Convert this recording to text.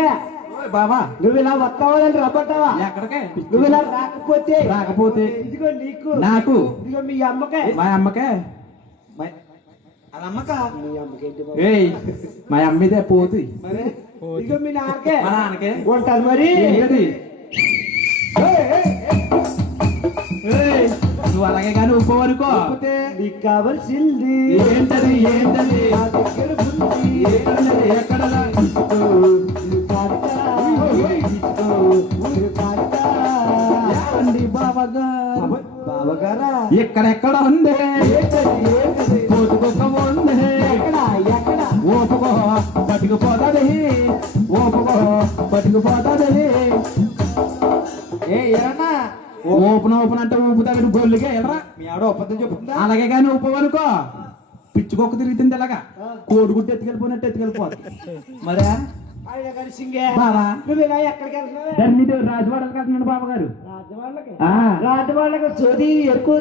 సింగే బాబా నువ్వు ఇలా వస్తావాలని రమ్మంటావా? ఎక్కడికే? నువ్వు ఇలా రాకపోతే ఇదిగో నీకు నాకు ఇదిగో మీ అమ్మకే మా అమ్మకే అలా అమ్మక మీ అమ్మకేంటి బాబు? ఏయ్ మా అమ్మిదే పోతు మరి ఇదిగో మీ నాన్నకే మా నాన్నకే ఉంటాను మరి. ఏంటది? ఏయ్, నువ్వు అలాగే కానీ ఒప్పుకోవనుకో. నీకు కావాల్సింది ఏంటది ఏంటది నా దగ్గర ఉంది. ఏంటది? ఎక్కడదా? ఇది కాదురా. ఇదిగో, ఇది కాదురా. ఏమండి బావగారు బావగారా ఎక్కడెక్కడ ఉంది ఏంటది పోతుకొక్క ఉంది ఎక్కడ ఓపుకో పట్టుకుపోతుంది ఓపుకో పట్టుకుపోతుంది ఏరన్నా ఓపెన్ అంటే ఊపుతాడు గొల్లుగా ఎలరా మీ ఆవిడ ఒప్పందం చెప్పుకుందా? అలాగే కానీ ఊపవనుకో పిచ్చుకొక్క తిరుగుతుంది ఇలాగా కోడిగుడ్డు ఎత్తుకెళ్ళిపోయినట్టు ఎత్తుకెళ్ళిపోతుంది మరే ఆయన కలిసింగే బావా నువ్వు ఇలా ఎక్కడికి వెళ్తున్నావే? రాజవాడకి వెళ్తున్నాడు బాబు గారు రాజవాళ్ళకి సోది ఎక్కువ